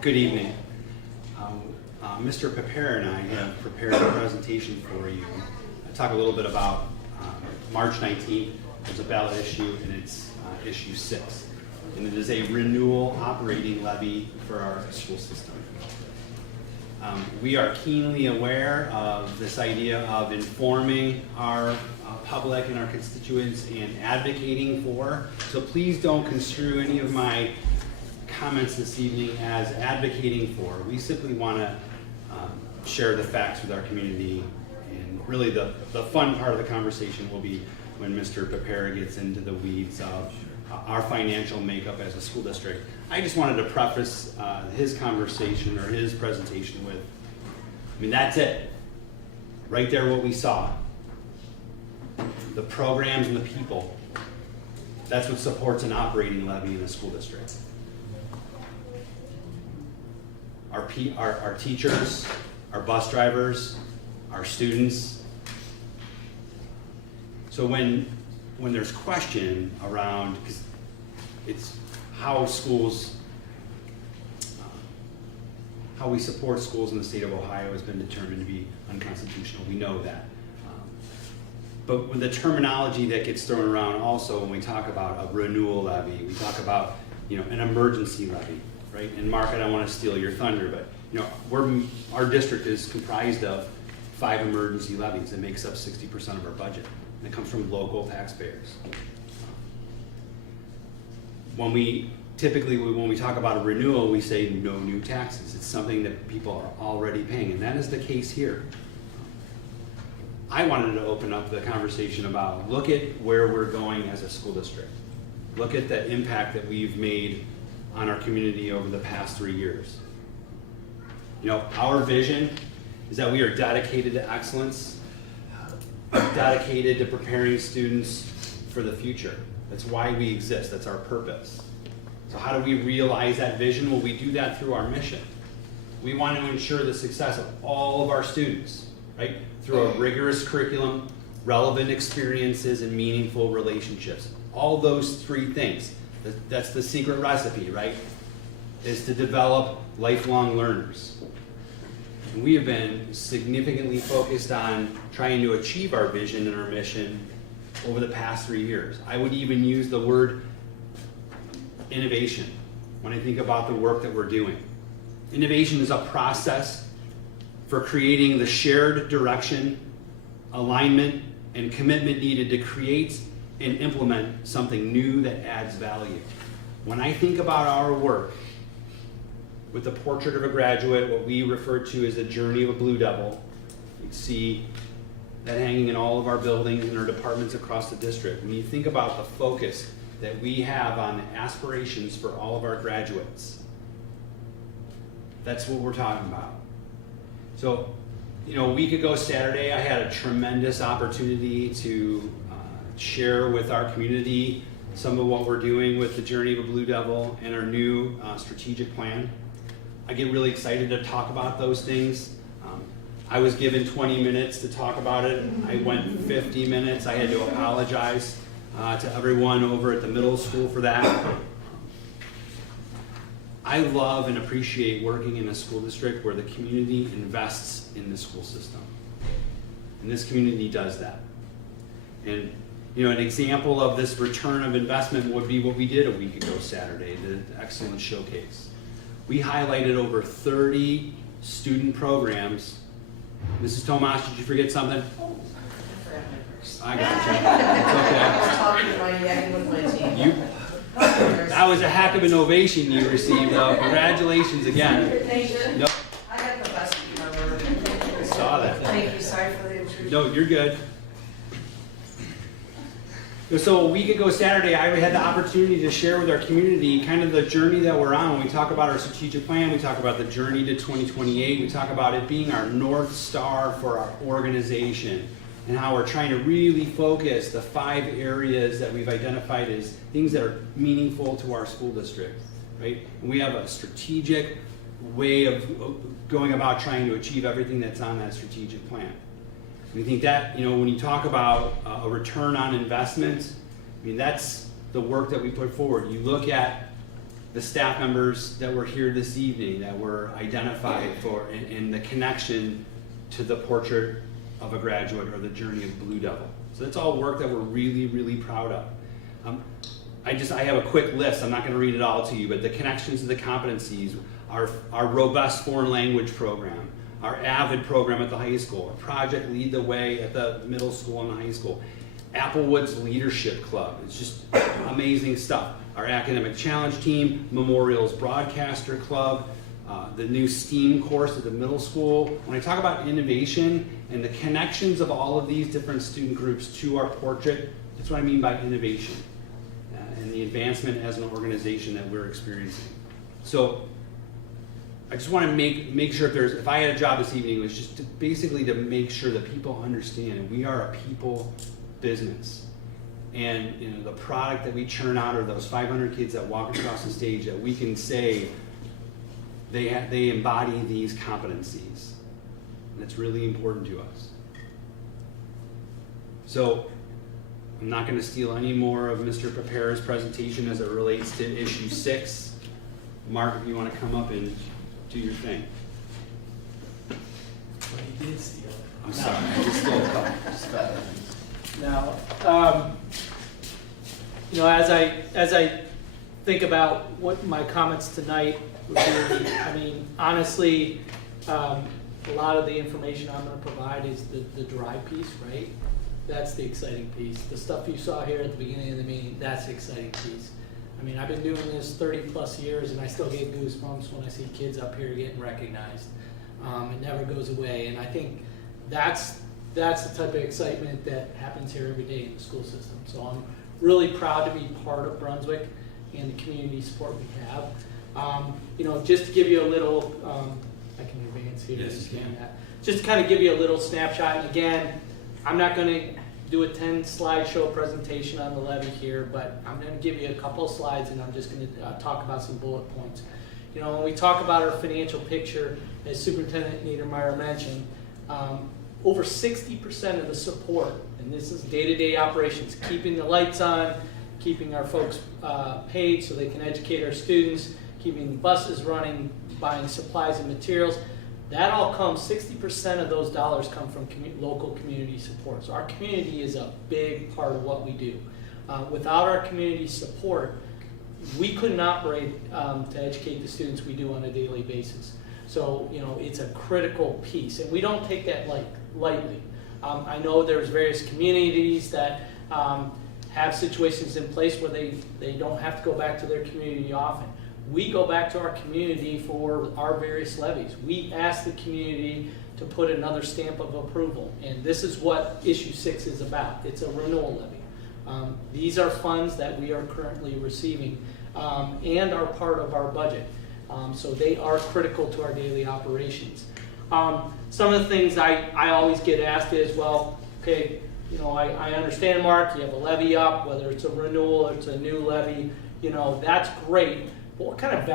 Good evening. Mr. Pepper and I have prepared a presentation for you. I'll talk a little bit about March 19th. There's a ballot issue, and it's issue 6. And it is a renewal operating levy for our school system. We are keenly aware of this idea of informing our public and our constituents and advocating for. So please don't construe any of my comments this evening as advocating for. We simply want to share the facts with our community, and really the fun part of the conversation will be when Mr. Pepera gets into the weeds of our financial makeup as a school district. I just wanted to preface his conversation or his presentation with, that's it. Right there what we saw. The programs and the people. That's what supports an operating levy in a school district. Our teachers, our bus drivers, our students. So when there's question around, because it's how schools, how we support schools in the state of Ohio has been determined to be unconstitutional. We know that. But with the terminology that gets thrown around also when we talk about a renewal levy, we talk about an emergency levy, right? And Mark, I don't want to steal your thunder, but our district is comprised of 5 emergency levies that makes up 60% of our budget. And it comes from local taxpayers. When we talk about a renewal, we say no new taxes. It's something that people are already paying, and that is the case here. I wanted to open up the conversation about, look at where we're going as a school district. Look at the impact that we've made on our community over the past 3 years. Our vision is that we are dedicated to excellence, dedicated to preparing students for the future. That's why we exist. That's our purpose. So how do we realize that vision? Well, we do that through our mission. We want to ensure the success of all of our students, right? Through a rigorous curriculum, relevant experiences, and meaningful relationships. All those 3 things. That's the secret recipe, right? Is to develop lifelong learners. And we have been significantly focused on trying to achieve our vision and our mission over the past 3 years. I would even use the word innovation when I think about the work that we're doing. Innovation is a process for creating the shared direction, alignment, and commitment needed to create and implement something new that adds value. When I think about our work with the Portrait of a Graduate, what we refer to as the Journey of a Blue Devil, you can see that hanging in all of our buildings and our departments across the district. When you think about the focus that we have on aspirations for all of our graduates, that's what we're talking about. So, a week ago Saturday, I had a tremendous opportunity to share with our community some of what we're doing with the Journey of a Blue Devil and our new strategic plan. I get really excited to talk about those things. I was given 20 minutes to talk about it. I went 50 minutes. I had to apologize to everyone over at the middle school for that. I love and appreciate working in a school district where the community invests in the school system. And this community does that. And an example of this return of investment would be what we did a week ago Saturday, the Excellence Showcase. We highlighted over 30 student programs. Mrs. Tomas, did you forget something? Oh, I forgot my purse. I got you. I was talking to my yakking with my team. That was a heck of an ovation you received, though. Congratulations again. Thank you. Yep. I got the best ever. I saw that. Thank you. Sorry for the intrusion. No, you're good. So a week ago Saturday, I had the opportunity to share with our community kind of the journey that we're on. When we talk about our strategic plan, we talk about the journey to 2028, we talk about it being our North Star for our organization and how we're trying to really focus the 5 areas that we've identified as things that are meaningful to our school district, right? And we have a strategic way of going about trying to achieve everything that's on that strategic plan. We think that, when you talk about a return on investment, that's the work that we put forward. You look at the staff members that were here this evening that were identified for, and the connection to the portrait of a graduate or the journey of Blue Devil. So that's all work that we're really, really proud of. I have a quick list. I'm not going to read it all to you, but the connections to the competencies, our robust foreign language program, our AVID program at the high school, our Project Lead the Way at the middle school and the high school, Applewood's Leadership Club. It's just amazing stuff. Our Academic Challenge Team, Memorial's Broadcaster Club, the new STEAM course at the middle school. When I talk about innovation and the connections of all of these different student groups to our portrait, that's what I mean by innovation and the advancement as an organization that we're experiencing. So I just want to make sure if I had a job this evening, it was just basically to make sure that people understand we are a people business. And the product that we churn out are those 500 kids that walk across the stage that we can say they embody these competencies. And it's really important to us. So I'm not going to steal any more of Mr. Prepara's presentation as it relates to issue 6. Mark, if you want to come up and do your thing. But he did steal. I'm sorry, I just stole a couple. Now, as I think about what my comments tonight would be, I mean, honestly, a lot of the information I'm going to provide is the dry piece, right? That's the exciting piece. The stuff you saw here at the beginning of the meeting, that's the exciting piece. I mean, I've been doing this 30 plus years and I still get goosebumps when I see kids up here getting recognized. It never goes away, and I think that's the type of excitement that happens here every day in the school system. So I'm really proud to be part of Brunswick and the community support we have. Just to give you a little, I can advance here. Yes, you can. Just to kind of give you a little snapshot. And again, I'm not going to do a 10 slideshow presentation on the levy here, but I'm going to give you a couple of slides and I'm just going to talk about some bullet points. When we talk about our financial picture, as Superintendent Niedermeyer mentioned, over 60% of the support, and this is day-to-day operations, keeping the lights on, keeping our folks paid so they can educate our students, keeping buses running, buying supplies and materials, that all comes, 60% of those dollars come from local community support. So our community is a big part of what we do. Without our community support, we couldn't operate to educate the students we do on a daily basis. So, it's a critical piece, and we don't take that lightly. I know there's various communities that have situations in place where they don't have to go back to their community often. We go back to our community for our various levies. We ask the community to put another stamp of approval, and this is what issue 6 is about. It's a renewal levy. These are funds that we are currently receiving and are part of our budget. So they are critical to our daily operations. Some of the things I always get asked is, well, okay, I understand, Mark, you have a levy up, whether it's a renewal or it's a new levy, that's great. But what kind of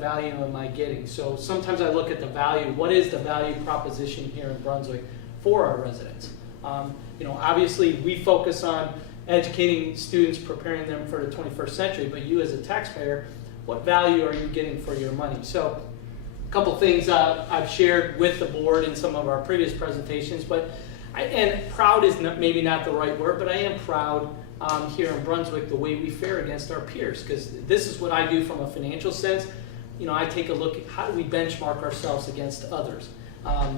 value am I getting? So sometimes I look at the value. What is the value proposition here in Brunswick for our residents? Obviously we focus on educating students, preparing them for the 21st century, but you as a taxpayer, what value are you getting for your money? So a couple things I've shared with the board in some of our previous presentations, and proud is maybe not the right word, but I am proud here in Brunswick the way we fare against our peers, because this is what I do from a financial sense. I take a look at how do we benchmark ourselves against others.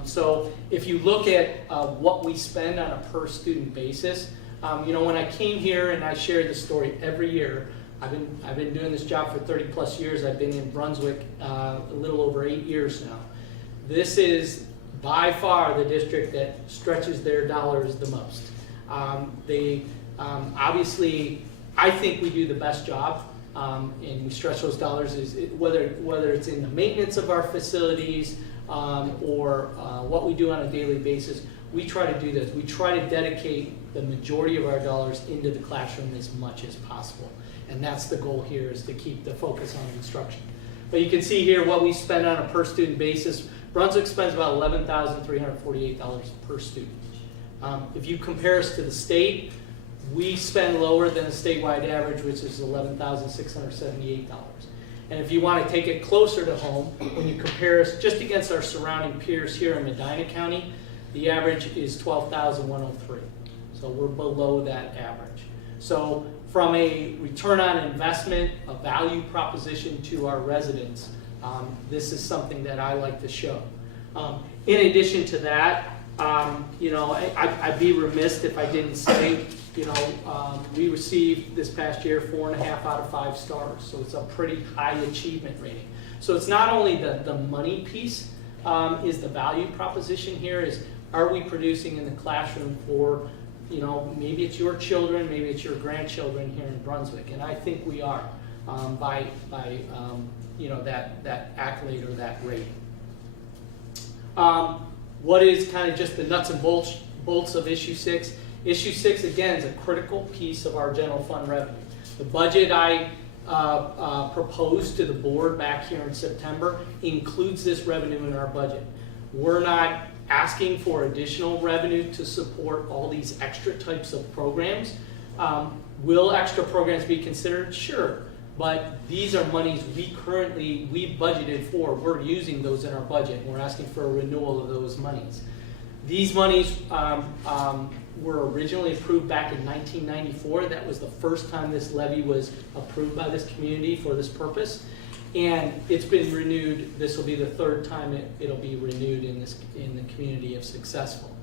So if you look at what we spend on a per student basis, when I came here and I shared the story every year, I've been doing this job for 30 plus years. I've been in Brunswick a little over 8 years now. This is by far the district that stretches their dollars the most. Obviously, I think we do the best job, and we stretch those dollars, whether it's in the maintenance of our facilities or what we do on a daily basis. We try to do this. We try to dedicate the majority of our dollars into the classroom as much as possible. And that's the goal here, is to keep the focus on instruction. But you can see here what we spend on a per student basis. Brunswick spends about $11,348 per student. If you compare us to the state, we spend lower than the statewide average, which is $11,678. And if you want to take it closer to home, when you compare us just against our surrounding peers here in Medina County, the average is $12,103. So we're below that average. So from a return on investment, a value proposition to our residents, this is something that I like to show. In addition to that, I'd be remiss if I didn't say, we received this past year 4.5 out of 5 stars. So it's a pretty high achievement rating. So it's not only the money piece is the value proposition here, is are we producing in the classroom for, maybe it's your children, maybe it's your grandchildren here in Brunswick. And I think we are by that accolade or that rating. What is kind of just the nuts and bolts of issue 6? Issue 6, again, is a critical piece of our general fund revenue. The budget I proposed to the board back here in September includes this revenue in our budget. We're not asking for additional revenue to support all these extra types of programs. Will extra programs be considered? Sure. But these are monies we budgeted for. We're using those in our budget. We're asking for a renewal of those monies. These monies were originally approved back in 1994. That was the first time this levy was approved by this community for this purpose. And it's been renewed. This will be the 3rd time it'll be renewed in the community if successful.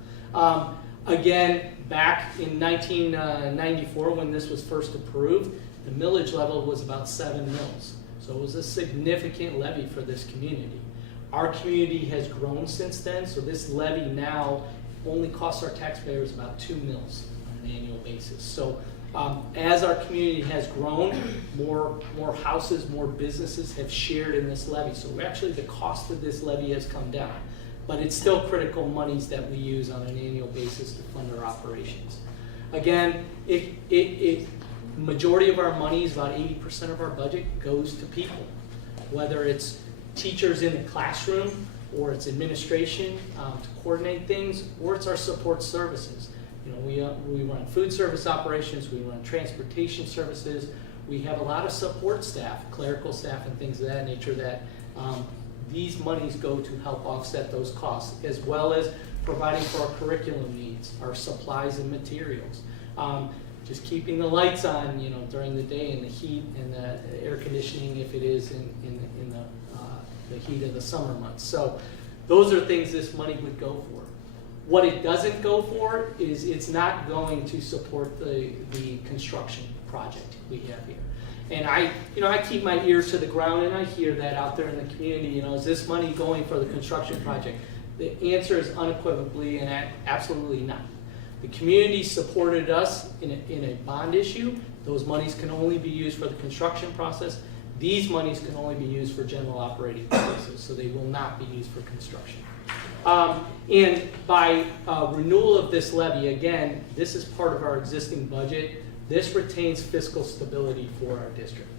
Again, back in 1994 when this was first approved, the millage level was about 7 mils. So it was a significant levy for this community. Our community has grown since then, so this levy now only costs our taxpayers about 2 mils on an annual basis. So as our community has grown, more houses, more businesses have shared in this levy. So actually the cost of this levy has come down. But it's still critical monies that we use on an annual basis to fund our operations. Again, majority of our money is about 80% of our budget goes to people, whether it's teachers in the classroom or it's administration to coordinate things, or it's our support services. We run food service operations, we run transportation services, we have a lot of support staff, clerical staff and things of that nature that these monies go to help offset those costs, as well as providing for our curriculum needs, our supplies and materials. Just keeping the lights on, during the day, and the heat and the air conditioning if it is in the heat of the summer months. So those are things this money would go for. What it doesn't go for is it's not going to support the construction project we have here. And I keep my ear to the ground and I hear that out there in the community, is this money going for the construction project? The answer is unequivocally and absolutely not. The community supported us in a bond issue. Those monies can only be used for the construction process. These monies can only be used for general operating purposes, so they will not be used for construction. And by renewal of this levy, again, this is part of our existing budget. This retains fiscal stability for our district.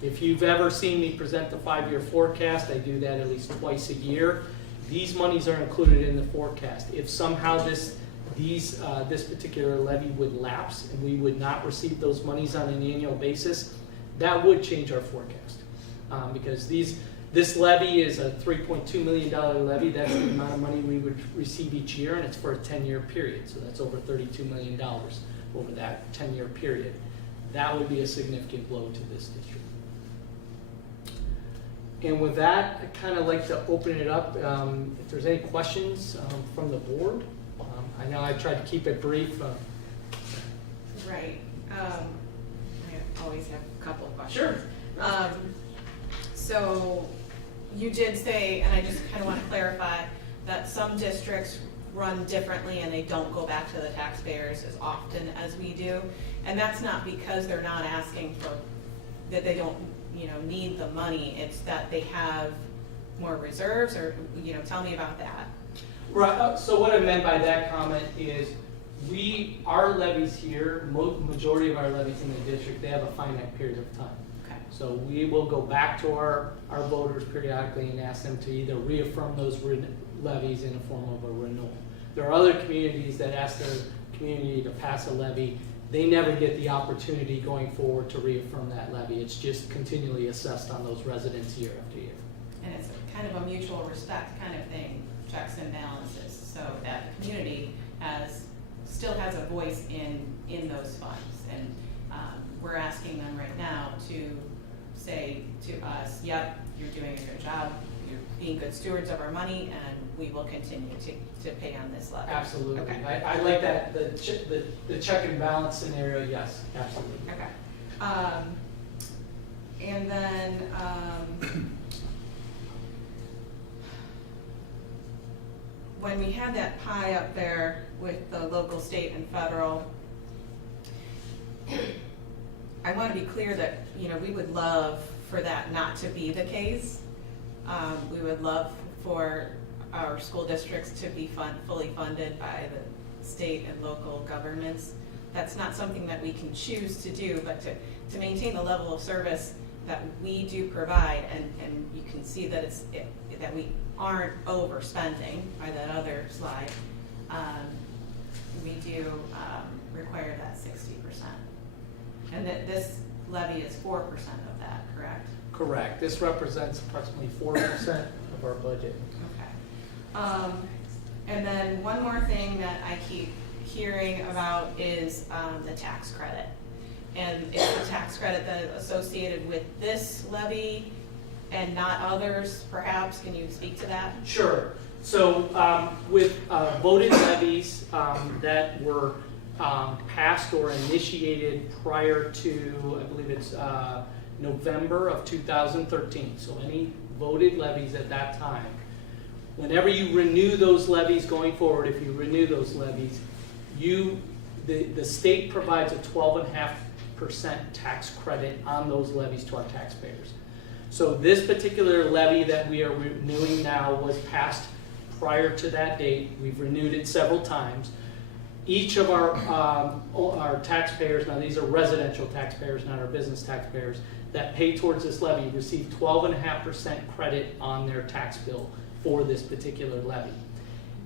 If you've ever seen me present the 5-year forecast, I do that at least twice a year. These monies are included in the forecast. If somehow this particular levy would lapse and we would not receive those monies on an annual basis, that would change our forecast. Because this levy is a $3.2 million levy. That's the amount of money we would receive each year, and it's for a 10-year period. So that's over $32 million over that 10-year period. That would be a significant blow to this district. And with that, I'd kind of like to open it up. If there's any questions from the board. I know I tried to keep it brief. Right. I always have a couple of questions. Sure. So you did say, and I just kind of want to clarify, that some districts run differently and they don't go back to the taxpayers as often as we do. And that's not because they're not asking for, that they don't, need the money. It's that they have more reserves, or, tell me about that. Right. So what I meant by that comment is our levies here, majority of our levies in the district, they have a finite period of time. Okay. So we will go back to our voters periodically and ask them to either reaffirm those levies in the form of a renewal. There are other communities that ask their community to pass a levy they never get the opportunity going forward to reaffirm that levy. It's just continually assessed on those residents year after year. And it's kind of a mutual respect kind of thing, checks and balances, so that the community still has a voice in those funds. And we're asking them right now to say to us, yep, you're doing a good job, you're being good stewards of our money, and we will continue to pay on this levy. Absolutely. Okay. I like that, the check and balance scenario, yes, absolutely. Okay. And then, when we had that pie up there with the local, state, and federal, I want to be clear that, you know, we would love for that not to be the case. We would love for our school districts to be fully funded by the state and local governments. That's not something that we can choose to do, but to maintain the level of service that we do provide, and you can see that that we aren't overspending by that other slide. We do require that 60%. And that this levy is 4% of that, correct? Correct. This represents approximately 4% of our budget. Okay. And then one more thing that I keep hearing about is the tax credit. And it's the tax credit that is associated with this levy and not others, perhaps. Can you speak to that? Sure. So with voted levies that were passed or initiated prior to, I believe it's November of 2013, so any voted levies at that time, whenever you renew those levies going forward, if you renew those levies, the state provides a 12.5% tax credit on those levies to our taxpayers. So this particular levy that we are renewing now was passed prior to that date. We've renewed it several times. Each of our taxpayers, now these are residential taxpayers, not our business taxpayers, that pay towards this levy receive 12.5% credit on their tax bill for this particular levy.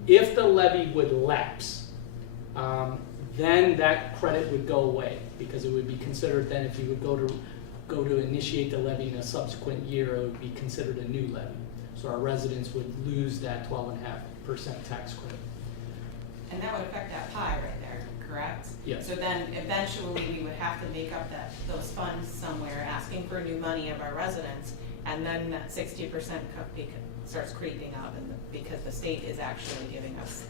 If the levy would lapse, then that credit would go away, because it would be considered then, if you would go to initiate the levy in a subsequent year, it would be considered a new levy. So our residents would lose that 12.5% tax credit. And that would affect that pie right there, correct? Yes. So then eventually we would have to make up those funds somewhere, asking for new money of our residents, and then that 60% starts creeping up, and because the state is actually giving us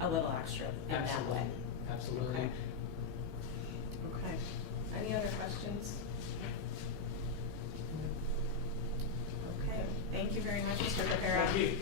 a little extra in that way. Absolutely. Okay. Okay. Any other questions? Okay. Thank you very much, Mr. Rivera. Thank you.